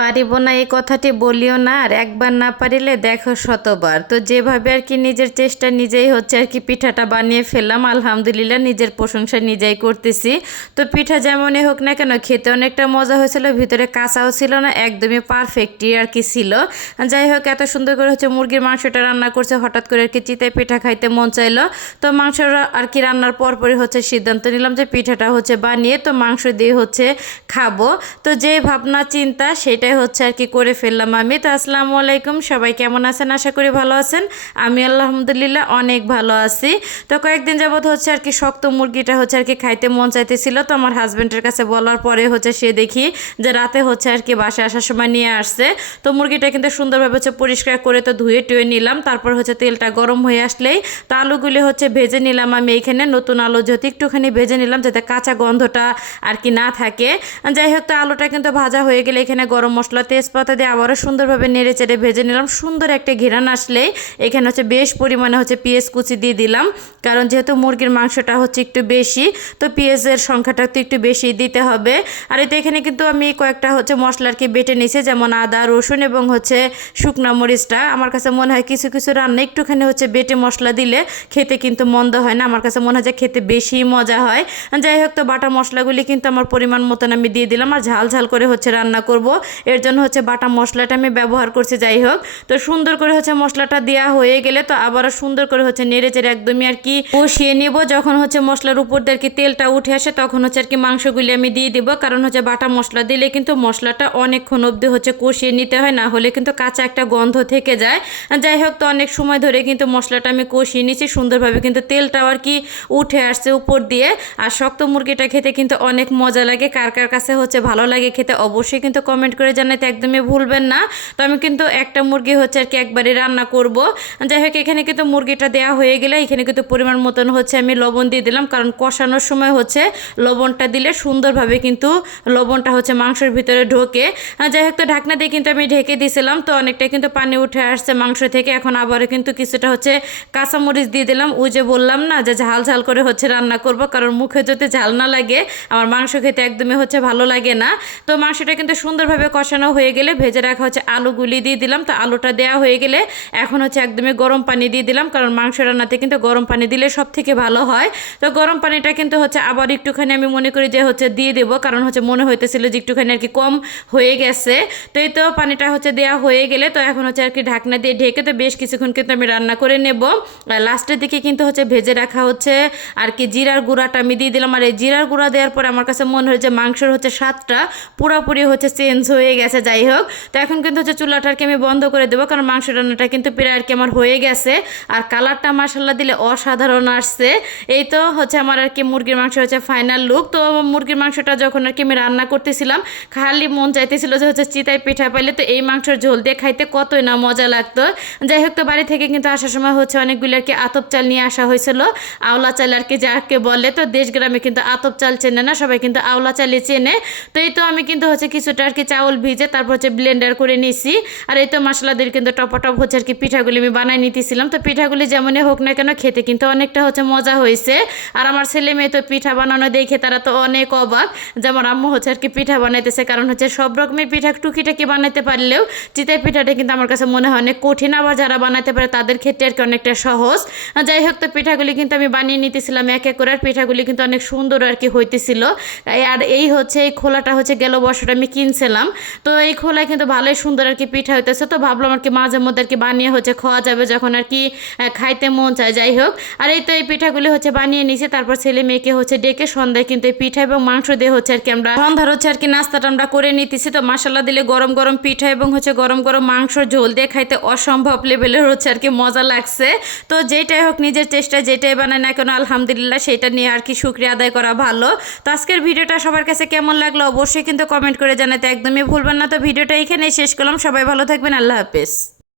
পারিব না, এই কথাটি বলিও না, আর একবার না পারিলে দেখো শতবার। তো যেভাবে আর কি নিজের চেষ্টা নিজেই হচ্ছে আর কি পিঠাটা বানিয়ে ফেললাম, আলহামদুলিল্লাহ নিজের প্রশংসা নিজেই করতেছি। তো পিঠা যেমনই হোক না কেন, খেতে অনেকটা মজা হয়েছিল, ভিতরে কাঁচাও ছিল না, একদমই পারফেক্টই আর কি ছিল। যাই হোক, এত সুন্দর করে হচ্ছে মুরগির মাংসটা রান্না করছে, হঠাৎ করে আর কি চিতাই পিঠা খাইতে মন চাইলো। তো মাংস আর কি রান্নার পরপরই হচ্ছে সিদ্ধান্ত নিলাম যে পিঠাটা হচ্ছে বানিয়ে তো মাংস দিয়ে হচ্ছে খাব। তো যে ভাবনা, চিন্তা সেটাই হচ্ছে আর কি করে ফেললাম আমি। তো আসসালামু আলাইকুম, সবাই কেমন আছেন? আশা করি ভালো আছেন। আমি আলহামদুলিল্লাহ অনেক ভালো আছি। তো কয়েকদিন যাবত হচ্ছে আর কি শক্ত মুরগিটা হচ্ছে আর কি খাইতে মন চাইতেছিল। তো আমার হাজব্যান্ডের কাছে বলার পরে হচ্ছে সে দেখি যে রাতে হচ্ছে আর কি বাসায় আসার সময় নিয়ে আসছে। তো মুরগিটা কিন্তু সুন্দরভাবে হচ্ছে পরিষ্কার করে তো ধুয়ে টুয়ে নিলাম। তারপর হচ্ছে তেলটা গরম হয়ে আসলেই তো আলুগুলি হচ্ছে ভেজে নিলাম আমি এইখানে নতুন আলু যদি একটুখানি ভেজে নিলাম, যাতে কাঁচা গন্ধটা আর কি না থাকে। যাই হোক, তো আলুটা কিন্তু ভাজা হয়ে গেলে এখানে গরম মশলা তেজপাতা দিয়ে আবারও সুন্দরভাবে নেড়ে চেড়ে ভেজে নিলাম। সুন্দর একটা ঘেরান আসলে। এখানে হচ্ছে বেশ পরিমাণে হচ্ছে পেঁয়াজ কুচি দিয়ে দিলাম। কারণ যেহেতু মুরগির মাংসটা হচ্ছে একটু বেশি, তো পেঁয়াজের সংখ্যাটা তো একটু বেশি দিতে হবে। আর এতে এখানে কিন্তু আমি কয়েকটা হচ্ছে মশলা আর কি বেটে নিয়েছি, যেমন আদা, রসুন এবং হচ্ছে শুকনা মরিচটা। আমার কাছে মনে হয় কিছু কিছু রান্না একটুখানি হচ্ছে বেটে মশলা দিলে খেতে কিন্তু মন্দ হয় না। আমার কাছে মনে হয় যে খেতে বেশি মজা হয়। যাই হোক, তো বাটা মশলাগুলি কিন্তু আমার পরিমাণ মতন আমি দিয়ে দিলাম। আর ঝাল ঝাল করে হচ্ছে রান্না করব। এর জন্য হচ্ছে বাটা মশলাটা আমি ব্যবহার করছি, যাই হোক। তো সুন্দর করে হচ্ছে মশলাটা দেওয়া হয়ে গেলে তো আবারও সুন্দর করে হচ্ছে নেড়ে চেড়ে একদমই আর কি কষিয়ে নেব। যখন হচ্ছে মশলার উপর দিয়ে আর কি তেলটা উঠে আসে, তখন হচ্ছে আর কি মাংসগুলি আমি দিয়ে দিব। কারণ হচ্ছে বাটা মশলা দিলে কিন্তু মশলাটা অনেকক্ষণ অবধি হচ্ছে কষিয়ে নিতে হয়, না হলে কিন্তু কাঁচা একটা গন্ধ থেকে যায়। যাই হোক, তো অনেক সময় ধরে কিন্তু মশলাটা আমি কষিয়ে নিচ্ছি সুন্দরভাবে কিন্তু তেলটাও আর কি উঠে আসছে উপর দিয়ে। আর শক্ত মুরগিটা খেতে কিন্তু অনেক মজা লাগে। কার কার কাছে হচ্ছে ভালো লাগে খেতে অবশ্যই কিন্তু কমেন্ট করে জানাতে একদমই ভুলবেন না। তো আমি কিন্তু একটা মুরগি হচ্ছে আর কি একবারে রান্না করব। যাই হোক, এখানে কিন্তু মুরগিটা দেওয়া হয়ে গেলে এখানে কিন্তু পরিমাণ মতন হচ্ছে আমি লবণ দিয়ে দিলাম। কারণ কষানোর সময় হচ্ছে লবণটা দিলে সুন্দরভাবে কিন্তু লবণটা হচ্ছে মাংসের ভিতরে ঢোকে। যাই হোক, তো ঢাকনা দিয়ে কিন্তু আমি ঢেকে দিয়েছিলাম তো অনেকটা কিন্তু পানি উঠে আসছে মাংস থেকে। এখন আবারও কিন্তু কিছুটা হচ্ছে কাঁচামরিচ দিয়ে দিলাম। ওই যে বললাম না যে ঝাল ঝাল করে হচ্ছে রান্না করব। কারণ মুখে যদি ঝাল না লাগে, আমার মাংস খেতে একদমই হচ্ছে ভালো লাগে না। তো মাংসটা কিন্তু সুন্দরভাবে কষানো হয়ে গেলে ভেজে রাখা হচ্ছে আলুগুলি দিয়ে দিলাম। তো আলুটা দেওয়া হয়ে গেলে এখন হচ্ছে একদমই গরম পানি দিয়ে দিলাম, কারণ মাংস রান্নাতে কিন্তু গরম পানি দিলে সব থেকে ভালো হয়। তো গরম পানিটা কিন্তু হচ্ছে আবার একটুখানি আমি মনে করি যে হচ্ছে দিয়ে দেবো, কারণ হচ্ছে মনে হইতেছিল যে একটুখানি আর কি কম হয়ে গেছে। তো এই তো পানিটা হচ্ছে দেওয়া হয়ে গেলে তো এখন হচ্ছে আর কি ঢাকনা দিয়ে ঢেকে তো বেশ কিছুক্ষণ কিন্তু আমি রান্না করে নেব। লাস্টের দিকে কিন্তু হচ্ছে ভেজে রাখা হচ্ছে আর কি জিরার গুঁড়াটা আমি দিয়ে দিলাম। আর এই জিরার গুঁড়া দেওয়ার পরে আমার কাছে মনে হয় যে মাংসের হচ্ছে স্বাদটা পুরোপুরি হচ্ছে চেঞ্জ হয়ে গেছে, যাই হোক। তো এখন কিন্তু হচ্ছে চুলাটাকে আমি বন্ধ করে দেবো, কারণ মাংস রান্নাটা কিন্তু প্রায় আর কি আমার হয়ে গেছে। আর কালারটা মাসাল্লা দিলে অসাধারণ আসছে। এই তো হচ্ছে আমার আর কি মুরগির মাংস হচ্ছে ফাইনাল লুক তো মুরগির মাংসটা যখন আর কি আমি রান্না করতেছিলাম, খালি মন চাইতেছিল যে হচ্ছে চিতায় পিঠা পাইলে তো এই মাংসের ঝোল দিয়ে খাইতে কতই না মজা লাগতো। যাই হোক, তো বাড়ি থেকে কিন্তু আসার সময় হচ্ছে অনেকগুলো আর কি আতপ চাল নিয়ে আসা হয়েছিল। আওলা চাল আর কি যাকে বলে, তো দেশ গ্রামে কিন্তু আতপ চাল চেনে না, সবাই কিন্তু আওলা চালই চেনে। তো এই তো আমি কিন্তু হচ্ছে কিছুটা আর কি চাউল ভিজে তারপর হচ্ছে ব্লেন্ডার করে নিছি। আর এই তো মশলাদের কিন্তু টপটপ হচ্ছে আর কি পিঠাগুলি আমি বানাই নিতেছিলাম। তো পিঠাগুলি যেমনই হোক না কেন খেতে কিন্তু অনেকটা হচ্ছে মজা হয়েছে। আর আমার ছেলে মেয়ে তো পিঠা বানানো দেখে তারা তো অনেক অবাক। যেমন আম্মু হচ্ছে আর কি পিঠা বানাইতেছে, কারণ হচ্ছে সব রকমের পিঠা টুকিটাকি বানাইতে পারলেও চিতাই পিঠাটা কিন্তু আমার কাছে মনে হয় অনেক কঠিন। আবার যারা বানাতে পারে তাদের ক্ষেত্রে আর কি অনেকটা সহজ। যাই হোক, তো পিঠাগুলি কিন্তু আমি বানিয়ে নিতেছিলাম এক এক করে। আর পিঠাগুলি কিন্তু অনেক সুন্দর আর কি হইতেছিল। আর এই হচ্ছে এই খোলাটা হচ্ছে গেল বছর আমি কিনছিলাম। তো এই খোলায় কিন্তু ভালোই সুন্দর আর কি পিঠা হইতেছে। তো ভাবলাম আর কি মাঝে মধ্যে আর কি বানিয়ে হচ্ছে খাওয়া যাবে যখন আর কি খাইতে মন চায়। যাই হোক, আর এই তো এই পিঠাগুলি হচ্ছে বানিয়ে নিয়েছি তারপর ছেলে মেয়েকে হচ্ছে ডেকে সন্ধ্যায় কিন্তু এই পিঠা এবং মাংস দিয়ে হচ্ছে আর কি আমরা সন্ধ্যার হচ্ছে আর কি নাস্তাটা আমরা করে নিতেছি। তো মশলা দিলে গরম গরম পিঠা এবং হচ্ছে গরম গরম মাংস ঝোল দিয়ে খাইতে অসম্ভব লেভেলের হচ্ছে আর কি মজা লাগছে। তো যেটাই হোক নিজের চেষ্টা যেটাই বানায় না কেন, আলহামদুলিল্লাহ সেটা নিয়ে আর কি শুক্রিয়া আদায় করা ভালো। তো আজকের ভিডিওটা সবার কাছে কেমন লাগল অবশ্যই কিন্তু কমেন্ট করে জানাতে একদমই ভুলবেন না। তো ভিডিওটা এখানেই শেষ করলাম। সবাই ভালো থাকবেন। আল্লাহ হাফেজ।